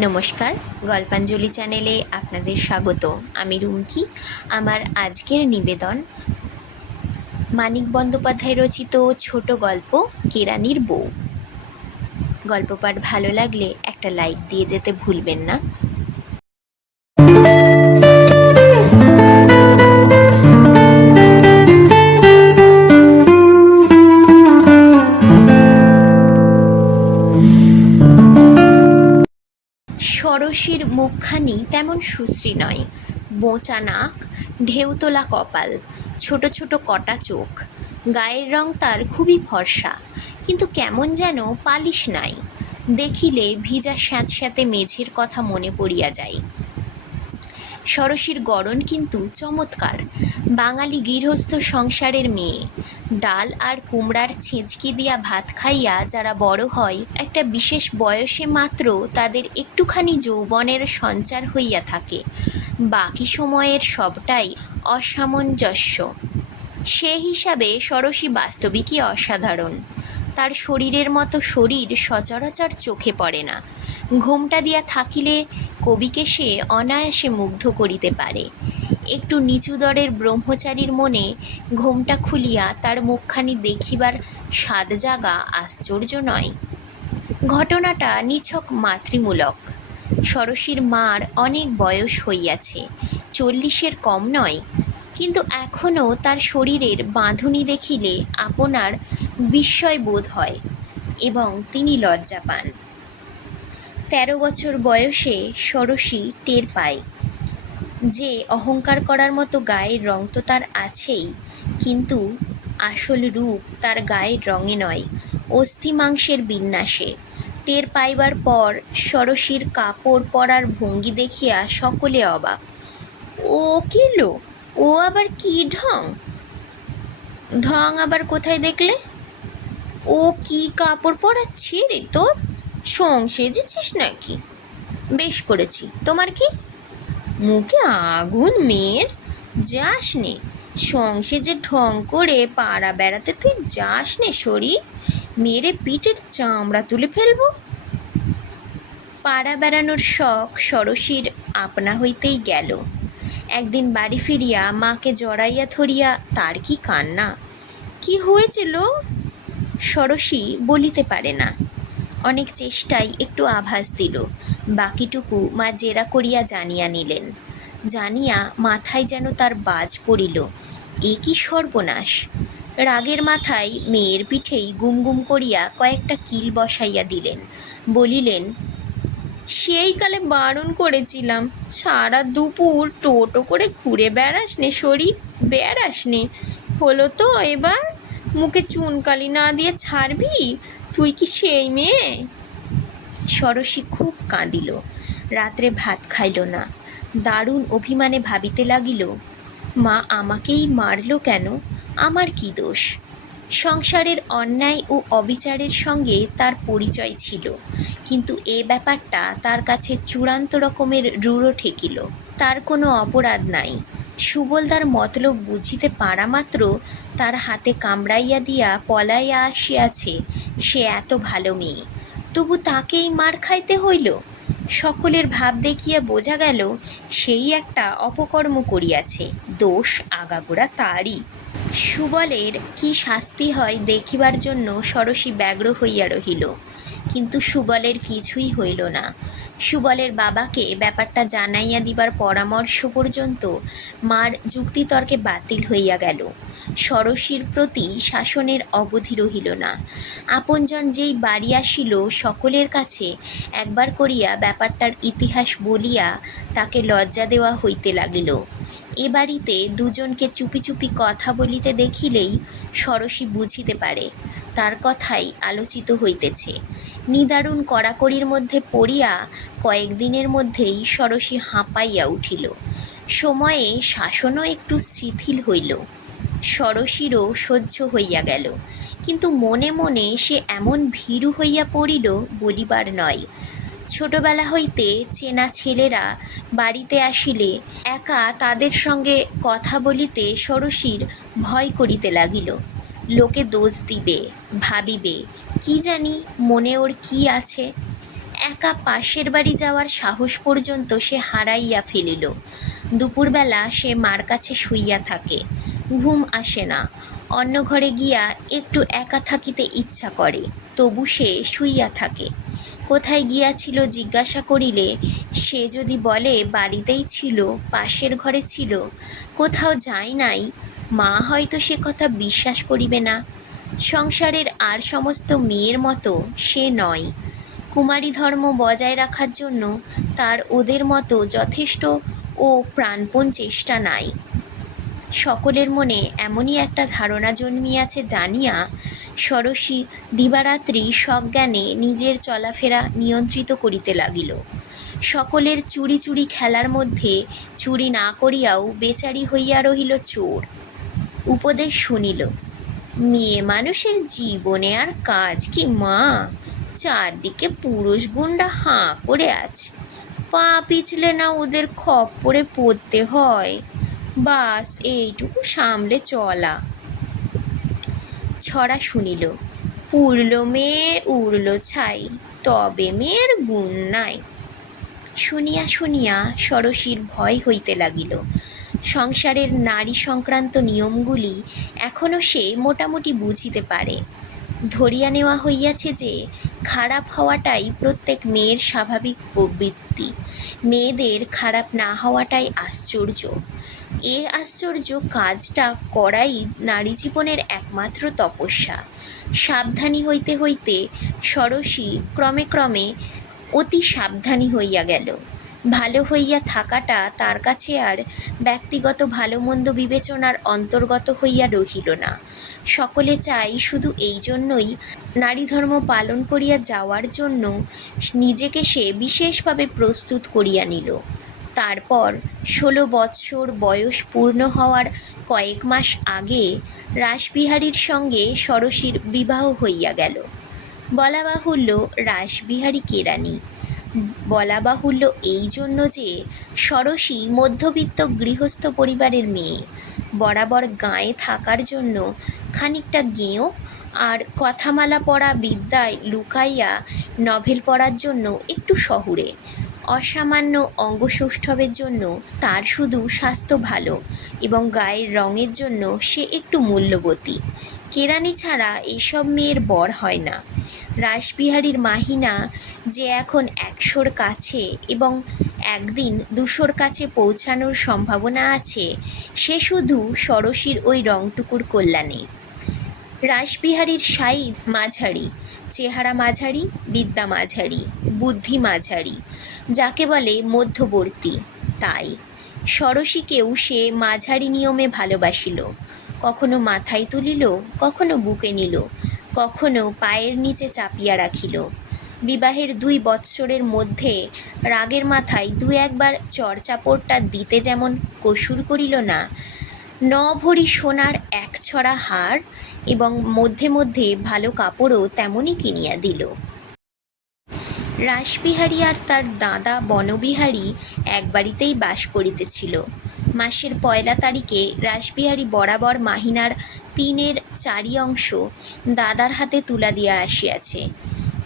নমস্কার, গল্পাঞ্জলি চ্যানেলে আপনাদের স্বাগত। আমি রুমকি। আমার আজকের নিবেদন, মানিক বন্দ্যোপাধ্যায় রচিত ছোট গল্প কেরানির বউ। গল্প পাঠ ভালো লাগলে একটা লাইক দিয়ে যেতে ভুলবেন না। ষড়শীর মুখখানি তেমন সুশ্রী নয়। বোঁচা নাক ঢেউতোলা কপাল, ছোট ছোট কটা চোখ। গায়ের রং তার খুবই ফর্সা, কিন্তু কেমন যেন পালিশ নাই। দেখিলে ভিজা স্যাঁতস্যাঁতে মেঝের কথা মনে পড়িয়া যায়। ষড়শীর গড়ন কিন্তু চমৎকার। বাঙালি গৃহস্থ সংসারের মেয়ে। ডাল আর কুমড়ার ছেঁচকি দিয়া ভাত খাইয়া যারা বড় হয়, একটা বিশেষ বয়সে মাত্র তাদের একটুখানি যৌবনের সঞ্চার হইয়া থাকে। বাকি সময়ের সবটাই অসামঞ্জস্য। সে হিসাবে ষড়শী বাস্তবিকই অসাধারণ। তার শরীরের মতো শরীর সচরাচর চোখে পড়ে না। ঘোমটা দিয়া থাকিলে কবিকে সে অনায়াসে মুগ্ধ করিতে পারে। একটু নিচু দরের ব্রহ্মচারীর মনে ঘোমটা খুলিয়া তার মুখখানি দেখিবার স্বাদ জাগা আশ্চর্য নয়। ঘটনাটা নিছক মাতৃমূলক। ষড়শীর মার অনেক বয়স হইয়াছে, চল্লিশের কম নয়। কিন্তু এখনও তার শরীরের বাঁধুনি দেখিলে আপনার বিস্ময় বোধ হয় এবং তিনি লজ্জা পান। তেরো বছর বয়সে ষড়শী টের পায় যে অহংকার করার মতো গায়ের রং তো তার আছেই, কিন্তু আসল রূপ তার গায়ের রঙে নয় অস্থি মাংসের বিন্যাসে। টের পাইবার পর ষড়শীর কাপড় পরার ভঙ্গি দেখিয়া সকলে অবাক। ও কিলো ও আবার কি ঢং? ঢং আবার কোথায় দেখলে? ও কি কাপড় পরাচ্ছে রে তোর? সং সেজেছিস নাকি? বেশ করেছি। তোমার কি? মুখে আগুন মেয়ের? যাস নে। সংসেজে ঢং করে পাড়া বেড়াতে তুই যাস নে সরি। মেরে পিঠের চামড়া তুলে ফেলব। পাড়া বেড়ানোর শখ সরসীর আপনা হইতেই গেল। একদিন বাড়ি ফিরিয়া মাকে জড়াইয়া ধরিয়া তার কি কান্না? কি হয়েছিল? সরসী বলিতে পারে না। অনেক চেষ্টায় একটু আভাস দিল। বাকিটুকু মা জেরা করিয়া জানিয়া নিলেন। জানিয়া মাথায় যেন তার বাজ পড়িল। এ কি সর্বনাশ! রাগের মাথায় মেয়ের পিঠেই গুমগুম করিয়া কয়েকটা কিল বসাইয়া দিলেন। বলিলেন সেই কালে বারণ করেছিলাম, সারা দুপুর টোটো করে ঘুরে বেড়াস নে সরি বেড়াস নে হলো তো এবার? মুখে চুনকালি না দিয়ে ছাড়বি? তুই কি সেই মেয়ে? সরসী খুব কাঁদিল, রাত্রে ভাত খাইল না। দারুণ অভিমানে ভাবিতে লাগিল, মা আমাকেই মারল কেন? আমার কি দোষ? সংসারের অন্যায় ও অবিচারের সঙ্গে তার পরিচয় ছিল। কিন্তু এ ব্যাপারটা তার কাছে চূড়ান্ত রকমের রূঢ় ঠেকিল। তার কোনো অপরাধ নাই। সুবলদার মতলব বুঝিতে পারা মাত্র তার হাতে কামড়াইয়া দিয়া পলাইয়া আসিয়াছে, সে এত ভালো মেয়ে। তবু তাকেই মার খাইতে হইল? সকলের ভাব দেখিয়া বোঝা গেল, সেই একটা অপকর্ম করিয়াছে, দোষ আগাগোড়া তারই। সুবলের কি শাস্তি হয় দেখিবার জন্য সরসী ব্যগ্র হইয়া রহিল। কিন্তু সুবলের কিছুই হইল না। সুবলের বাবাকে ব্যাপারটা জানাইয়া দিবার পরামর্শ পর্যন্ত মার যুক্তিতর্কে বাতিল হইয়া গেল। সরসীর প্রতি শাসনের অবধি রহিল না। আপনজন যেই বাড়ি আসিল, সকলের কাছে একবার করিয়া ব্যাপারটার ইতিহাস বলিয়া তাকে লজ্জা দেওয়া হইতে লাগিল। এ বাড়িতে দুজনকে চুপি চুপি কথা বলিতে দেখিলেই সরসী বুঝিতে পারে, তার কথাই আলোচিত হইতেছে। নিদারুণ কড়াকড়ির মধ্যে পড়িয়া কয়েকদিনের মধ্যেই সরসী হাঁপাইয়া উঠিল। সময়ে শাসনও একটু শিথিল হইল। সরসীরও সহ্য হইয়া গেল। কিন্তু মনে মনে সে এমন ভীরু হইয়া পড়িল বলিবার নয়। ছোটবেলা হইতে চেনা ছেলেরা বাড়িতে আসিলে একা তাদের সঙ্গে কথা বলিতে ষড়শীর ভয় করিতে লাগিল। লোকে দোষ দিবে, ভাবিবে, কি জানি মনে ওর কি আছে। একা পাশের বাড়ি যাওয়ার সাহস পর্যন্ত সে হারাইয়া ফেলিল। দুপুরবেলা সে মার কাছে শুইয়া থাকে। ঘুম আসে না। অন্য ঘরে গিয়া একটু একা থাকিতে ইচ্ছা করে, তবু সে শুইয়া থাকে। কোথায় গিয়াছিল জিজ্ঞাসা করিলে, সে যদি বলে বাড়িতেই ছিল, পাশের ঘরে ছিল, কোথাও যায় নাই, মা হয়তো সে কথা বিশ্বাস করিবে না। সংসারের আর সমস্ত মেয়ের মতো সে নয়। কুমারী ধর্ম বজায় রাখার জন্য তার ওদের মতো যথেষ্ট ও প্রাণপণ চেষ্টা নাই। সকলের মনে এমনই একটা ধারণা জন্মিয়াছে জানিয়া ষোড়শী দিবারাত্রি সজ্ঞানে নিজের চলাফেরা নিয়ন্ত্রিত করিতে লাগিল। সকলের চুরি চুরি খেলার মধ্যে চুরি না করিয়াও বেচারি হইয়া রহিল চোর। উপদেশ শুনিল, মেয়ে মানুষের জীবনে আর কাজ কি মা? চারদিকে পুরুষ গুন্ডা হাঁ করে আছে। পা পিছলে না ওদের খপ খপ্পরে পড়তে হয়। বাস এইটুকু সামলে চলা। ছড়া শুনিল পুরল মেয়ে, উড়ল ছাই, তবে মেয়ের গুণ নাই। শুনিয়া শুনিয়া ষড়শীর ভয় হইতে লাগিল। সংসারের নারী সংক্রান্ত নিয়মগুলি এখনও সে মোটামুটি বুঝিতে পারে। ধরিয়া নেওয়া হইয়াছে যে, খারাপ হওয়াটাই প্রত্যেক মেয়ের স্বাভাবিক প্রবৃত্তি। মেয়েদের খারাপ না হওয়াটাই আশ্চর্য। এ আশ্চর্য কাজটা করাই নারী জীবনের একমাত্র তপস্যা। সাবধানী হইতে হইতে ষড়শী ক্রমে ক্রমে অতি সাবধানী হইয়া গেল। ভালো হইয়া থাকাটা তার কাছে আর ব্যক্তিগত ভালো মন্দ বিবেচনার অন্তর্গত হইয়া রহিল না। সকলে চাই শুধু এই জন্যই নারী ধর্ম পালন করিয়া যাওয়ার জন্য নিজেকে সে বিশেষভাবে প্রস্তুত করিয়া নিল। তারপর ষোলো বৎসর বয়স পূর্ণ হওয়ার কয়েক মাস আগে রাসবিহারীর সঙ্গে ষড়শীর বিবাহ হইয়া গেল। বলা বাহুল্য, রাসবিহারী কেরানি বলা বাহুল্য এই জন্য যে ষড়শী মধ্যবিত্ত গৃহস্থ পরিবারের মেয়ে, বরাবর গাঁয়ে থাকার জন্য খানিকটা গেঁয়ো আর কথামালা পড়া বিদ্যায় লুকাইয়া নভেল পড়ার জন্য একটু শহুরে। অসামান্য অঙ্গসৌষ্ঠবের জন্য তার শুধু স্বাস্থ্য ভালো এবং গায়ের রঙের জন্য সে একটু মূল্যবতী। কেরানি ছাড়া এসব মেয়ের বর হয় না। রাসবিহারীর মাহিনা যে এখন একশোর কাছে এবং একদিন দুশোর কাছে পৌঁছানোর সম্ভাবনা আছে, সে শুধু ষড়শীর ওই রংটুকুর কল্যাণে। রাসবিহারীর সাইদ মাঝারি চেহারা মাঝারি, বিদ্যা মাঝারি, বুদ্ধি মাঝারি, যাকে বলে মধ্যবর্তী। তাই সরসীকেও সে মাঝারি নিয়মে ভালোবাসিল। কখনো মাথায় তুলিল, কখনো বুকে নিল, কখনো পায়ের নিচে চাপিয়া রাখিল। বিবাহের দুই বৎসরের মধ্যে রাগের মাথায় দু একবার চরচাপড়টা দিতে যেমন কসুর করিল না ন ভরি সোনার এক ছড়া হার এবং মধ্যে মধ্যে ভালো কাপড়ও তেমনই কিনিয়া দিল। রাসবিহারী আর তার দাদা বনবিহারী এক বাড়িতেই বাস করিতেছিল। মাসের পয়লা তারিখে রাসবিহারী বরাবর মাহিনার তিনের চারি অংশ দাদার হাতে তুলা দিয়া আসিয়াছে।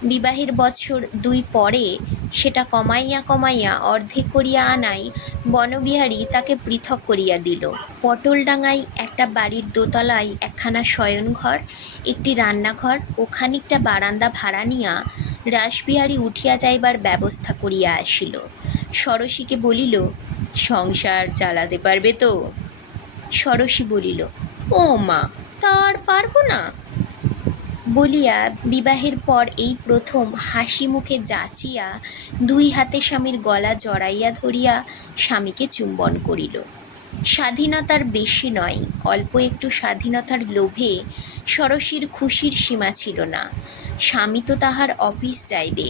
বিবাহের বৎসর দুই পরে সেটা কমাইয়া কমাইয়া অর্ধেক করিয়া আনাই বনবিহারী তাকে পৃথক করিয়া দিল। পটলডাঙ্গায় একটা বাড়ির দোতলায় একখানা শয়নঘর, একটি রান্নাঘর ও খানিকটা বারান্দা ভাড়া নিয়া রাসবিহারী উঠিয়া যাইবার ব্যবস্থা করিয়া আসিল। ষড়শীকে বলিল, সংসার চালাতে পারবে তো? ষড়শী বলিল, ও মা তার পারব না। বলিয়া বিবাহের পর এই প্রথম হাসি মুখে যাচিয়া দুই হাতে স্বামীর গলা জড়াইয়া ধরিয়া স্বামীকে চুম্বন করিল। স্বাধীনতার বেশি নয়, অল্প একটু স্বাধীনতার লোভে ষড়শীর খুশির সীমা ছিল না। স্বামী তো তাহার অফিস যাইবে,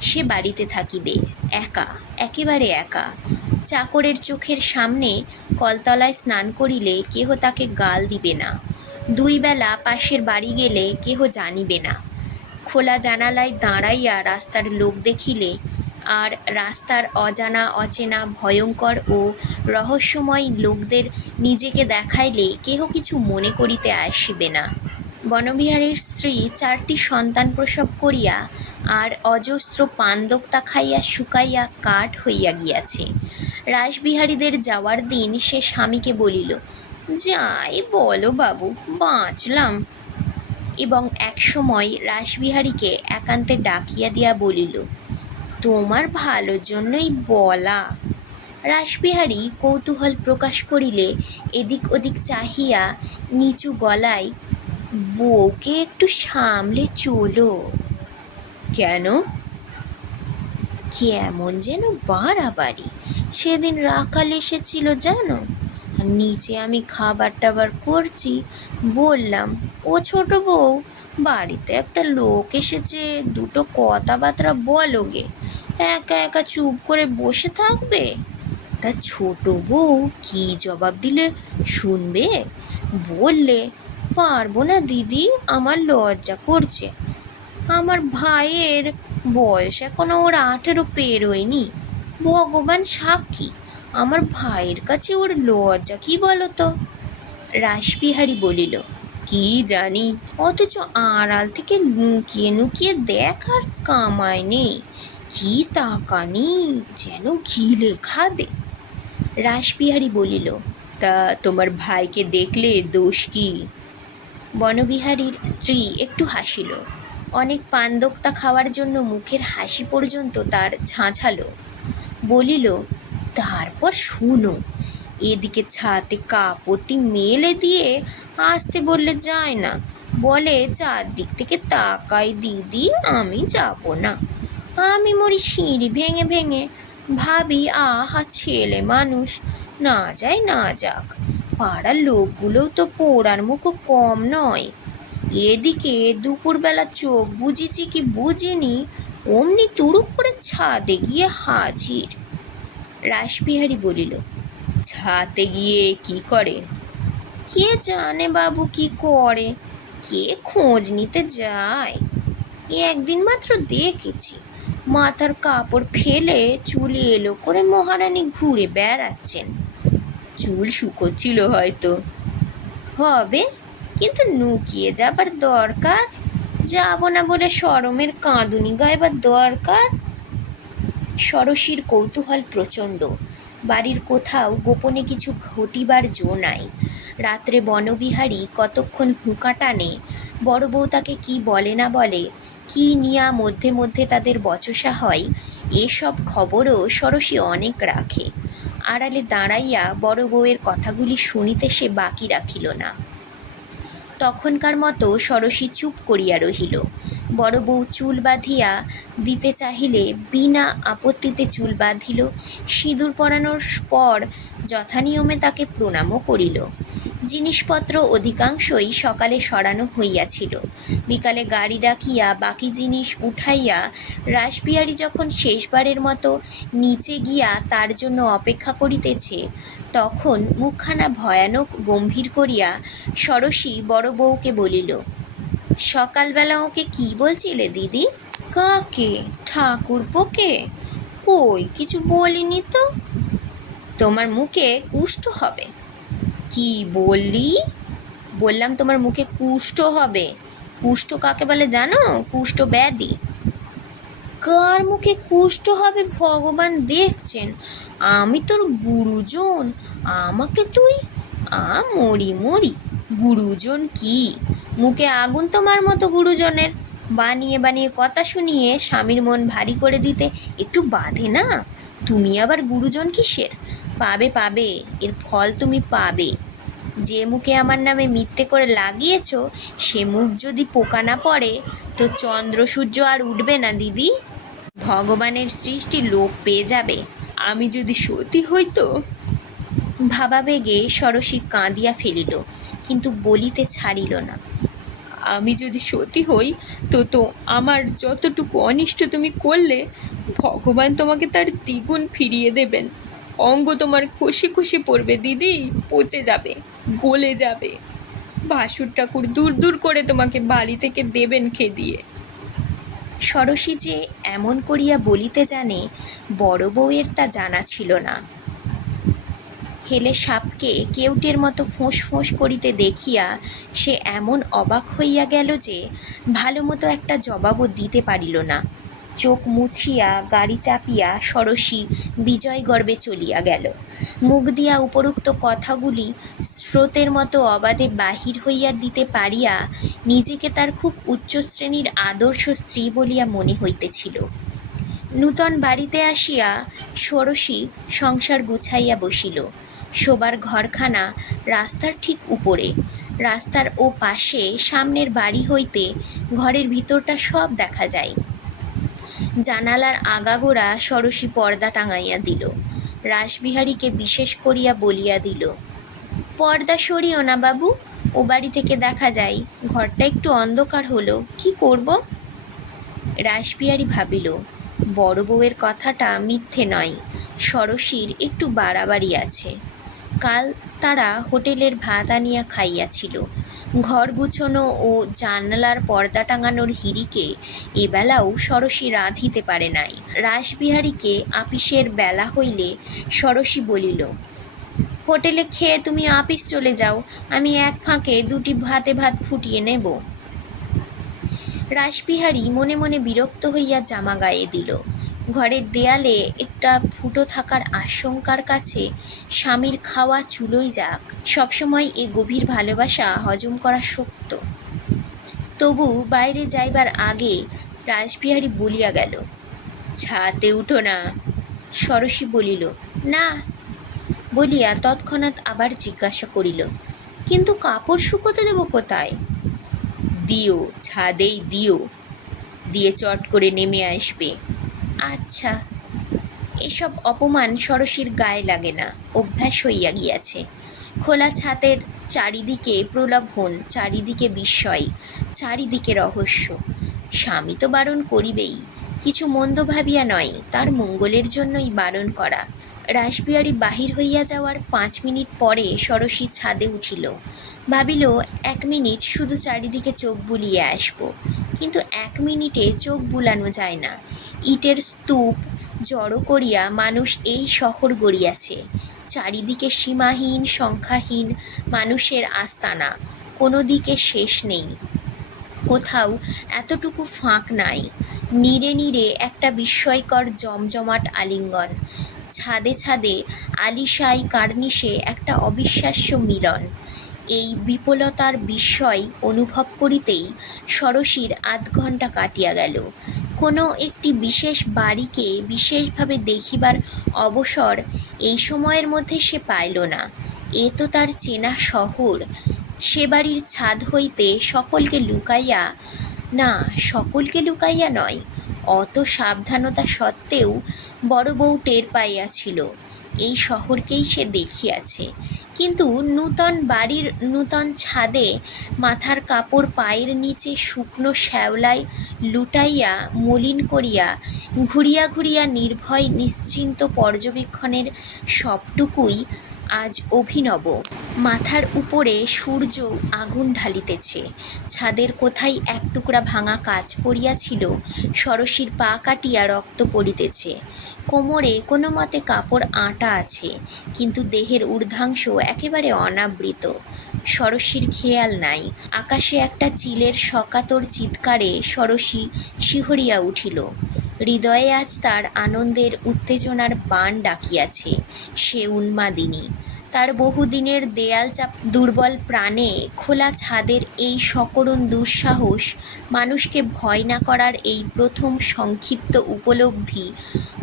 সে বাড়িতে থাকিবে, একা, একেবারে একা। চাকরের চোখের সামনে কলতলায় স্নান করিলে কেহ তাকে গাল দিবে না। দুই বেলা পাশের বাড়ি গেলে কেহ জানিবে না। খোলা জানালায় দাঁড়াইয়া রাস্তার লোক দেখিলে আর রাস্তার অজানা, অচেনা, ভয়ঙ্কর ও রহস্যময় লোকদের নিজেকে দেখাইলে কেহ কিছু মনে করিতে আসিবে না। বনবিহারীর স্ত্রী চারটি সন্তান প্রসব করিয়া আর অজস্র পান্দক্তা খাইয়া শুকাইয়া কাঠ হইয়া গিয়াছে। রাসবিহারীদের যাওয়ার দিন সে স্বামীকে বলিল যাই বলো বাবু, বাঁচলাম। এবং একসময় রাসবিহারীকে একান্তে ডাকিয়া দিয়া বলিল, তোমার ভালোর জন্যই বলা। রাসবিহারী কৌতূহল প্রকাশ করিলে এদিক ওদিক চাহিয়া নিচু গলায়, বউকে একটু সামলে চলো। কেন? কেমন যেন বাড়াবাড়ি। সেদিন রাখাল এসেছিল, জানো? আর নিচে আমি খাবার টাবার করছি, বললাম, ও ছোট বউ, বাড়িতে একটা লোক এসেছে, দুটো কথাবার্তা বলো গে। একা একা চুপ করে বসে থাকবে? তা ছোট বউ কি জবাব দিলে শুনবে? বললে, পারব না দিদি, আমার লজ্জা করছে। আমার ভাইয়ের বয়স এখনও ওর আঠেরো পেরোয়নি। ভগবান সাক্ষী আমার ভাইয়ের কাছে ওর লজ্জা, কি বলো তো রাসবিহারী বলিল, কি জানি, অথচ আড়াল থেকে লুকিয়ে লুকিয়ে দেখার কামায় নেই, কি তাকানি যেন ঘিলে খাবে। রাসবিহারী বলিল, তা তোমার ভাইকে দেখলে দোষ কি? বনবিহারীর স্ত্রী একটু হাসিল, অনেক পান্দক্তা খাওয়ার জন্য মুখের হাসি পর্যন্ত তার ঝাঁঝালো বলিল তারপর শুনো। এদিকে ছাতে কাপড়টি মেলে দিয়ে আসতে বললে যায় না। বলে, চারদিক থেকে তাকাই দিদি, আমি যাব না। আমি মরি সিঁড়ি ভেঙে ভেঙে ভাবি, আহা, ছেলে মানুষ, না যায় না যাক। পাড়ার লোকগুলোও তো পোড়ার মুখো কম নয়। এদিকে দুপুরবেলা চোখ বুঝেছি কি বুঝিনি, অমনি তুড়ুক করে ছাদে গিয়ে হাজির। রাসবিহারী বলিল, ছাতে গিয়ে কি করে? কে জানে বাবু কি করে? কে খোঁজ নিতে যায়? এ একদিন মাত্র দেখেছি। মাথার কাপড় ফেলে চুলে এলো করে মহারানী ঘুরে বেড়াচ্ছেন। চুল শুকোচ্ছিল হয়তো। হবে, কিন্তু নুকিয়ে যাবার দরকার? যাব না বলে সরমের কাঁদুনি গাইবার দরকার? সরসীর কৌতূহল প্রচণ্ড। বাড়ির কোথাও গোপনে কিছু ঘটিবার জো নাই। রাত্রে বনবিহারী কতক্ষণ হুঁকা টানে, বড় বউ তাকে কি বলে না বলে, কি নিয়া মধ্যে মধ্যে তাদের বচসা হয়, এসব খবরও সরসী অনেক রাখে। আড়ালে দাঁড়াইয়া বড় বউয়ের কথাগুলি শুনিতে সে বাকি রাখিল না। তখনকার মতো সরসী চুপ করিয়া রহিল। বড় বউ চুল বাঁধিয়া দিতে চাহিলে বিনা আপত্তিতে চুল বাঁধিল। সিঁদুর পরানোর পর যথানিয়মে তাকে প্রণামও করিল। জিনিসপত্র অধিকাংশই সকালে সরানো হইয়াছিল। বিকালে গাড়ি ডাকিয়া বাকি জিনিস উঠাইয়া রাসবিহারী যখন শেষবারের মতো নিচে গিয়া তার জন্য অপেক্ষা করিতেছে, তখন মুখখানা ভয়ানক গম্ভীর করিয়া সরসী বড় বউকে বলিল সকালবেলা ওকে কি বলছিলে, দিদি? কাকে? ঠাকুর ঠাকুরপোকে? কই, কিছু বলিনি তো? তোমার মুখে কুষ্ঠ হবে। কি বললি? বললাম তোমার মুখে কুষ্ঠ হবে। কুষ্ঠ কাকে বলে জানো? কুষ্ঠ ব্যাধি। কার মুখে কুষ্ঠ হবে ভগবান দেখছেন। আমি তোর গুরুজন। আমাকে তুই আ মরি মরি গুরুজন কি? মুখে আগুন তোমার মতো গুরুজনের। বানিয়ে বানিয়ে কথা শুনিয়ে স্বামীর মন ভারী করে দিতে একটু বাঁধে না? তুমি আবার গুরুজন কিসের? পাবে পাবে, এর ফল তুমি পাবে। যে মুখে আমার নামে মিথ্যে করে লাগিয়েছ, সে মুখ যদি পোকা না পড়ে, তো চন্দ্র সূর্য আর উঠবে না, দিদি। ভগবানের সৃষ্টি লোপ পেয়ে যাবে। আমি যদি সতী হইতো ভাবাবেগে সরসী কাঁদিয়া ফেলিল, কিন্তু বলিতে ছাড়িল না। আমি যদি সতী হই, তো তো আমার যতটুকু অনিষ্ট তুমি করলে, ভগবান তোমাকে তার দ্বিগুণ ফিরিয়ে দেবেন। অঙ্গ তোমার খুশি খুশি পড়বে, দিদি, পচে যাবে, গলে যাবে। ভাসুর ঠাকুর দূর দূর করে তোমাকে বাড়ি থেকে দেবেন খেদিয়ে। সরসী যে এমন করিয়া বলিতে জানে, বড় বউয়ের তা জানা ছিল না। হেলে সাপকে কেউটের মতো ফোঁস ফোঁস করিতে দেখিয়া সে এমন অবাক হইয়া গেল যে ভালো মতো একটা জবাবও দিতে পারিল না। চোখ মুছিয়া, গাড়ি চাপিয়া সরসী বিজয় গর্বে চলিয়া গেল। মুখ দিয়া উপরোক্ত কথাগুলি স্রোতের মতো অবাধে বাহির হইয়া দিতে পারিয়া নিজেকে তার খুব উচ্চ শ্রেণির আদর্শ স্ত্রী বলিয়া মনে হইতেছিল। নূতন বাড়িতে আসিয়া ষোড়শী সংসার গুছাইয়া বসিল। শোবার ঘরখানা রাস্তার ঠিক উপরে। রাস্তার ও পাশে সামনের বাড়ি হইতে ঘরের ভিতরটা সব দেখা যায়। জানালার আগাগোড়া সরসী পর্দা টাঙাইয়া দিল। রাসবিহারীকে বিশেষ করিয়া বলিয়া দিল, পর্দা সরিও না বাবু, ও বাড়ি থেকে দেখা যায়, ঘরটা একটু অন্ধকার হলো, কি করব? রাসবিহারী ভাবিল, বড় বউয়ের কথাটা মিথ্যে নয়, সরসীর একটু বাড়াবাড়ি আছে। কাল তারা হোটেলের ভাত আনিয়া খাইয়াছিল। ঘর গুছানো ও জানলার পর্দা টাঙানোর হিরিকে এবেলাও সরসী রাঁধিতে পারে নাই। রাসবিহারীকে আপিসের বেলা হইলে সরসী বলিল, হোটেলে খেয়ে তুমি আপিস চলে যাও, আমি এক ফাঁকে দুটি ভাতে ভাত ফুটিয়ে নেব রাসবিহারী মনে মনে বিরক্ত হইয়া জামা গায়ে দিল। ঘরের দেয়ালে একটা ফুটো থাকার আশঙ্কার কাছে স্বামীর খাওয়া চুলোই যাক। সবসময় এ গভীর ভালোবাসা হজম করা শক্ত। তবু বাইরে যাইবার আগে রাসবিহারী বলিয়া গেল, ছাতে উঠো না। সরসী বলিল, না। বলিয়া তৎক্ষণাৎ আবার জিজ্ঞাসা করিল, কিন্তু কাপড় শুকোতে দেব কোথায়? দিও, ছাদেই দিও। দিয়ে চট করে নেমে আসবে। আচ্ছা এসব অপমান সরসীর গায়ে লাগে না, অভ্যাস হইয়া গিয়াছে। খোলা ছাতের চারিদিকে প্রলোভন, চারিদিকে বিস্ময়, চারিদিকে রহস্য। স্বামী তো বারণ করিবেই, কিছু মন্দ ভাবিয়া নয়, তার মঙ্গলের জন্যই বারণ করা। রাসবিহারী বাহির হইয়া যাওয়ার পাঁচ মিনিট পরে সরসী ছাদে উঠিল। ভাবিল, এক মিনিট শুধু চারিদিকে চোখ বুলিয়ে আসব, কিন্তু এক মিনিটে চোখ বুলানো যায় না। ইটের স্তূপ জড়ো করিয়া মানুষ এই শহর গড়িয়াছে। চারিদিকে সীমাহীন, সংখ্যাহীন মানুষের আস্তানা, কোনো দিকে শেষ নেই। কোথাও এতটুকু ফাঁক নাই। নিরে নীরে একটা বিস্ময়কর জমজমাট আলিঙ্গন। ছাদে ছাদে আলিশাই কার্নিশে একটা অবিশ্বাস্য মিলন। এই বিপুলতার বিস্ময় অনুভব করিতেই সরসীর আধ ঘণ্টা কাটিয়া গেল। কোনো একটি বিশেষ বাড়িকে বিশেষভাবে দেখিবার অবসর এই সময়ের মধ্যে সে পাইল না। এ তো তার চেনা শহর। সে বাড়ির ছাদ হইতে সকলকে লুকাইয়া না, সকলকে লুকাইয়া নয়, অত সাবধানতা সত্ত্বেও বড় বউ টের পাইয়াছিল। এই শহরকেই সে দেখিয়াছে। কিন্তু নূতন বাড়ির নূতন ছাদে মাথার কাপড় পায়ের নিচে শুকনো শ্যাওলায় লুটাইয়া, মলিন করিয়া, ঘুরিয়া ঘুরিয়া নির্ভয় নিশ্চিন্ত পর্যবেক্ষণের সবটুকুই আজ অভিনব। মাথার উপরে সূর্য আগুন ঢালিতেছে। ছাদের কোথায় এক টুকরা ভাঙা কাজ পড়িয়াছিল, সরসীর পা কাটিয়া রক্ত পড়িতেছে। কোমরে কোনো মতে কাপড় আঁটা আছে, কিন্তু দেহের ঊর্ধ্বাংশ একেবারে অনাবৃত। সরসীর খেয়াল নাই। আকাশে একটা চিলের সকাতর চিৎকারে সরসী শিহরিয়া উঠিল। হৃদয়ে আজ তার আনন্দের উত্তেজনার বান ডাকিয়াছে সে উন্মাদিনী। তার বহুদিনের দেয়াল চাপ দুর্বল প্রাণে খোলা ছাদের এই সকরুণ দুঃসাহস মানুষকে ভয় না করার এই প্রথম সংক্ষিপ্ত উপলব্ধি।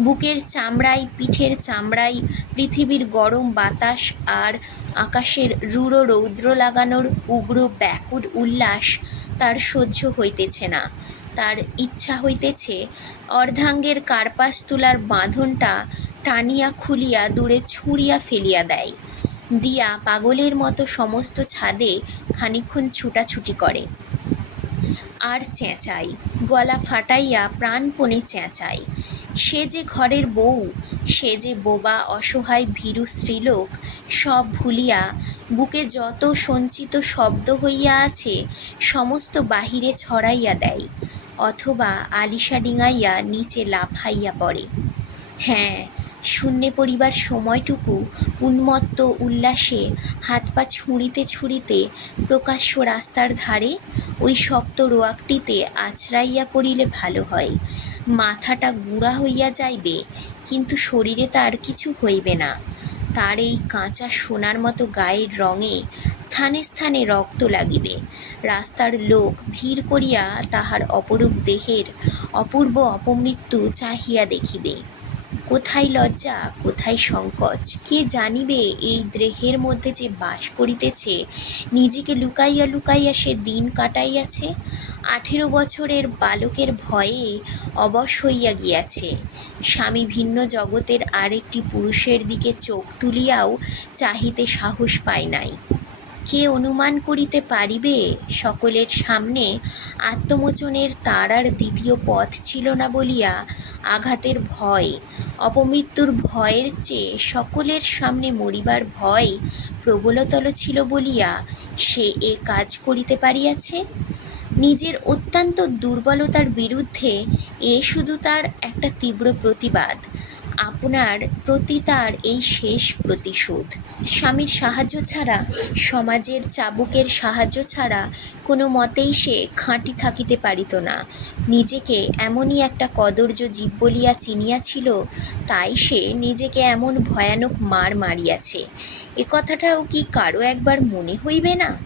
বুকের চামড়ায় পিঠের চামড়ায় পৃথিবীর গরম বাতাস আর আকাশের রূঢ় রৌদ্র লাগানোর উগ্র ব্যাকুল উল্লাস তার সহ্য হইতেছে না। তার ইচ্ছা হইতেছে অর্ধাঙ্গের কার্পাস তুলার বাঁধনটা টানিয়া খুলিয়া দূরে ছুঁড়িয়া ফেলিয়া দেয়। দিয়া পাগলের মতো সমস্ত ছাদে খানিক্ষণ ছুটাছুটি করে। আর চেঁচাই, গলা ফাটাইয়া প্রাণপণে চেঁচাই। সে যে ঘরের বউ, সে যে বোবা অসহায় ভীরু স্ত্রীলোক, সব ভুলিয়া বুকে যত সঞ্চিত শব্দ হইয়া আছে, সমস্ত বাহিরে ছড়াইয়া দেয়, অথবা আলিশা ডিঙাইয়া নিচে লাফাইয়া পড়ে। হ্যাঁ শূন্যে পরিবার সময়টুকু উন্মত্ত উল্লাসে হাত পা ছুঁড়িতে ছুঁড়িতে প্রকাশ্য রাস্তার ধারে ওই শক্ত রোয়াকটিতে আছড়াইয়া পড়িলে ভালো হয়। মাথাটা গুঁড়া হইয়া যাইবে, কিন্তু শরীরে তার কিছু হইবে না। তার এই কাঁচা সোনার মতো গায়ের রঙে স্থানে স্থানে রক্ত লাগিবে। রাস্তার লোক ভিড় করিয়া তাহার অপরূপ দেহের অপূর্ব অপমৃত্যু চাহিয়া দেখিবে। কোথায় লজ্জা, কোথায় সংকোচ? কে জানিবে এই দেহের মধ্যে যে বাস করিতেছে? নিজেকে লুকাইয়া লুকাইয়া সে দিন কাটাইয়াছে? আঠেরো বছরের বালকের ভয়ে অবশ হইয়া গিয়াছে। স্বামী ভিন্ন জগতের আরেকটি পুরুষের দিকে চোখ তুলিয়াও চাহিতে সাহস পায় নাই। কে অনুমান করিতে পারিবে? সকলের সামনে আত্মমোচনের তার আর দ্বিতীয় পথ ছিল না বলিয়া আঘাতের ভয়, অপমৃত্যুর ভয়ের চেয়ে সকলের সামনে মরিবার ভয় প্রবলতর ছিল বলিয়া সে এ কাজ করিতে পারিয়াছে? নিজের অত্যন্ত দুর্বলতার বিরুদ্ধে এ শুধু তার একটা তীব্র প্রতিবাদ, আপনার প্রতি তার এই শেষ প্রতিশোধ। স্বামীর সাহায্য ছাড়া, সমাজের চাবুকের সাহায্য ছাড়া কোনো মতেই সে খাঁটি থাকিতে পারিত না। নিজেকে এমনই একটা কদর্য জীব বলিয়া চিনিয়াছিল, তাই সে নিজেকে এমন ভয়ানক মার মারিয়াছে। এ কথাটাও কি কারও একবার মনে হইবে না?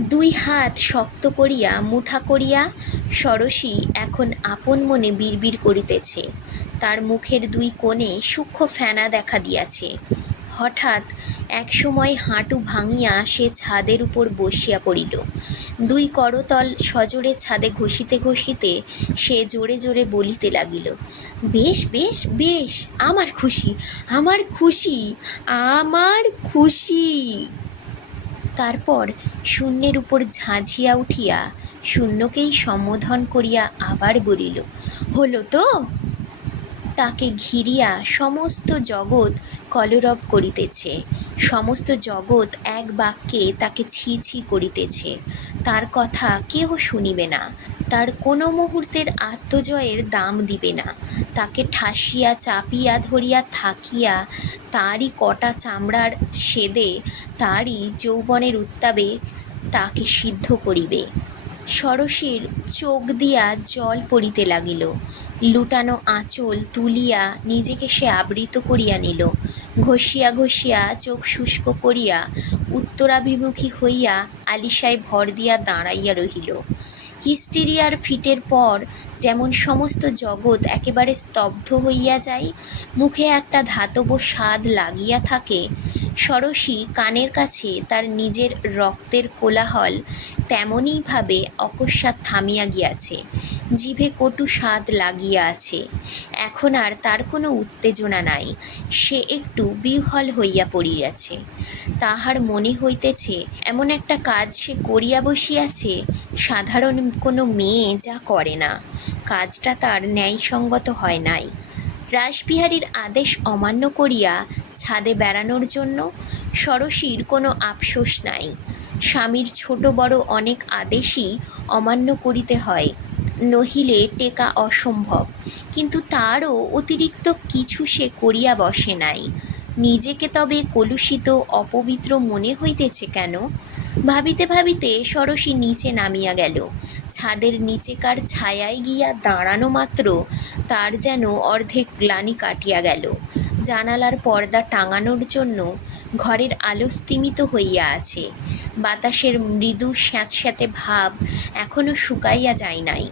দুই হাত শক্ত করিয়া, মুঠা করিয়া সরসী এখন আপন মনে বিড়বিড় করিতেছে। তার মুখের দুই কোণে সূক্ষ্ম ফেনা দেখা দিয়াছে। হঠাৎ একসময় হাঁটু ভাঙিয়া সে ছাদের উপর বসিয়া পড়িল। দুই করতল সজোরে ছাদে ঘষিতে ঘষিতে সে জোরে জোরে বলিতে লাগিল, বেশ বেশ বেশ, আমার খুশি আমার খুশি আমার খুশি। তারপর শূন্যের উপর ঝাঁঝিয়া উঠিয়া শূন্যকেই সম্বোধন করিয়া আবার বলিল, হলো তো? তাকে ঘিরিয়া সমস্ত জগৎ কলরব করিতেছে। সমস্ত জগৎ এক বাক্যে তাকে ছি ছি করিতেছে। তার কথা কেহ শুনিবে না। তার কোনো মুহূর্তের আত্মজয়ের দাম দিবে না। তাকে ঠাসিয়া, চাপিয়া, ধরিয়া থাকিয়া তারই কটা চামড়ার সেদে তারই যৌবনের উত্তাপে তাকে সিদ্ধ করিবে। সরসীর চোখ দিয়া জল পড়িতে লাগিল। লুটানো আঁচল তুলিয়া নিজেকে সে আবৃত করিয়া নিল। ঘষিয়া ঘষিয়া চোখ শুষ্ক করিয়া উত্তরাভিমুখী হইয়া আলিশায় ভর দিয়া দাঁড়াইয়া রহিল। হিস্টিরিয়ার ফিটের পর যেমন সমস্ত জগৎ একেবারে স্তব্ধ হইয়া যায়, মুখে একটা ধাতব স্বাদ লাগিয়া থাকে, সরসী কানের কাছে তার নিজের রক্তের কোলাহল তেমনইভাবে অকস্মাৎ থামিয়া গিয়াছে। জিভে কটু স্বাদ লাগিয়া আছে। এখন আর তার কোনো উত্তেজনা নাই। সে একটু বিহ্বল হইয়া পড়িয়াছে। তাহার মনে হইতেছে, এমন একটা কাজ সে করিয়া বসিয়াছে, সাধারণ কোনো মেয়ে যা করে না। কাজটা তার ন্যায়সঙ্গত হয় নাই। রাসবিহারীর আদেশ অমান্য করিয়া ছাদে বেড়ানোর জন্য সরসীর কোনো আফসোস নাই। স্বামীর ছোট বড় অনেক আদেশই অমান্য করিতে হয়। নহিলে টেকা অসম্ভব। কিন্তু তারও অতিরিক্ত কিছু সে করিয়া বসে নাই। নিজেকে তবে কলুষিত, অপবিত্র মনে হইতেছে কেন? ভাবিতে ভাবিতে সরসী নিচে নামিয়া গেল। ছাদের নিচেকার ছায়ায় গিয়া দাঁড়ানো মাত্র তার যেন অর্ধেক গ্লানি কাটিয়া গেল। জানালার পর্দা টাঙানোর জন্য ঘরের আলো স্তিমিত হইয়া আছে। বাতাসের মৃদু স্যাঁতস্যাঁতে ভাব এখনও শুকাইয়া যায় নাই।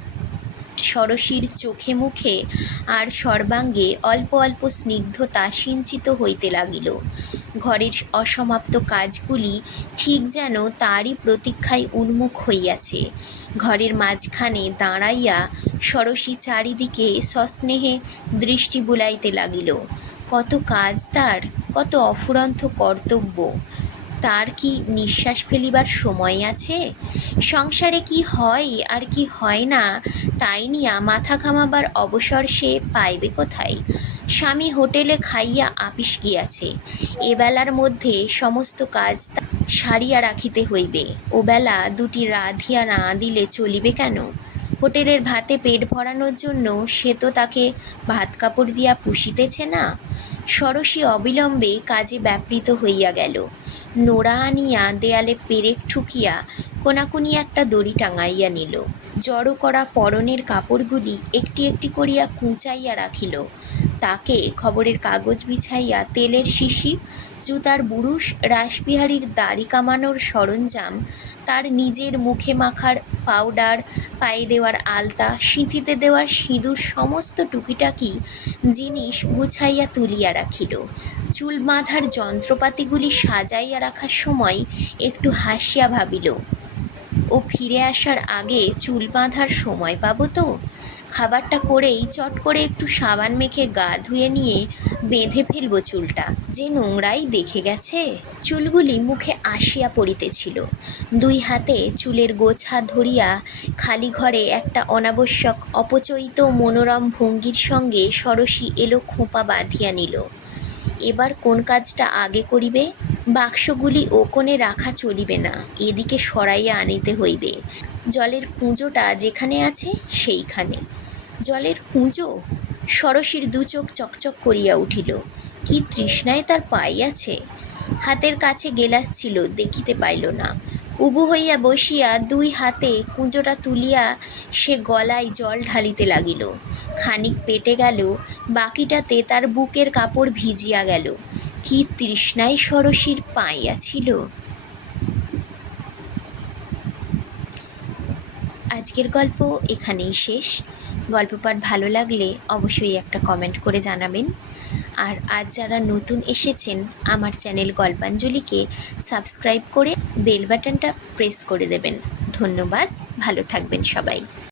সরসীর চোখে মুখে আর সর্বাঙ্গে অল্প অল্প স্নিগ্ধতা সিঞ্চিত হইতে লাগিল। ঘরের অসমাপ্ত কাজগুলি ঠিক যেন তারই প্রতীক্ষায় উন্মুখ হইয়াছে। ঘরের মাঝখানে দাঁড়াইয়া সরসী চারিদিকে সস্নেহে দৃষ্টি বুলাইতে লাগিল। কত কাজ তার, কত অফুরন্ত কর্তব্য। তার কি নিঃশ্বাস ফেলিবার সময় আছে? সংসারে কি হয় আর কি হয় না, তাই নিয়া মাথা ঘামাবার অবসর সে পাইবে কোথায়? স্বামী হোটেলে খাইয়া আপিস গিয়াছে। এবেলার মধ্যে সমস্ত কাজ সারিয়া রাখিতে হইবে। ওবেলা দুটি রাধিয়া না দিলে চলিবে কেন? হোটেলের ভাতে পেট ভরানোর জন্য সে তো তাকে ভাত কাপড় দিয়া পুষিতেছে না। ষোড়শী অবিলম্বে কাজে ব্যাপৃত হইয়া গেল। নোড়া আনিয়া দেয়ালে পেরেক ঠুকিয়া কোনাকুনি একটা দড়ি টাঙাইয়া নিল। জড়ো করা পরনের কাপড়গুলি একটি একটি করিয়া কুঁচাইয়া রাখিল। তাকে খবরের কাগজ বিছাইয়া তেলের শিশি জুতার বুরুষ রাসবিহারীর দাড়ি কামানোর সরঞ্জাম, তার নিজের মুখে মাখার পাউডার, পায়ে দেওয়ার আলতা, সিঁথিতে দেওয়ার সিঁদুর সমস্ত টুকিটাকি জিনিস গুছাইয়া তুলিয়া রাখিল। চুল বাঁধার যন্ত্রপাতিগুলি সাজাইয়া রাখার সময় একটু হাসিয়া ভাবিল, ও ফিরে আসার আগে চুল বাঁধার সময় পাবো তো? খাবারটা করেই চট করে একটু সাবান মেখে গা ধুয়ে নিয়ে বেঁধে ফেলব চুলটা। যে নোংরাই দেখে গেছে, চুলগুলি মুখে আসিয়া পড়িতেছিল। দুই হাতে চুলের গোছা ধরিয়া খালি ঘরে একটা অনাবশ্যক, অপচয়িত মনোরম ভঙ্গির সঙ্গে সরসী এলো খোঁপা বাঁধিয়া নিল। এবার কোন কাজটা আগে করিবে? বাক্সগুলি ও কোণে রাখা চলিবে না, এদিকে সরাইয়া আনিতে হইবে। জলের কুঁজোটা যেখানে আছে সেইখানে। জলের কুঁজো সরসীর দু চোখ চকচক করিয়া উঠিল। কি তৃষ্ণায় তার পাইয়াছে হাতের কাছে গেলাস ছিল, দেখিতে পাইল না। উবু হইয়া বসিয়া দুই হাতে কুঁজোটা তুলিয়া সে গলায় জল ঢালিতে লাগিল। খানিক পেটে গেল, বাকিটাতে তার বুকের কাপড় ভিজিয়া গেল। কি তৃষ্ণায় সরসীর পাইয়াছিল আজকের গল্প এখানেই শেষ। গল্প পাঠ ভালো লাগলে অবশ্যই একটা কমেন্ট করে জানাবেন। আর আজ যারা নতুন এসেছেন, আমার চ্যানেল গল্পাঞ্জলিকে সাবস্ক্রাইব করে বেল বাটনটা প্রেস করে দেবেন। ধন্যবাদ, ভালো থাকবেন সবাই।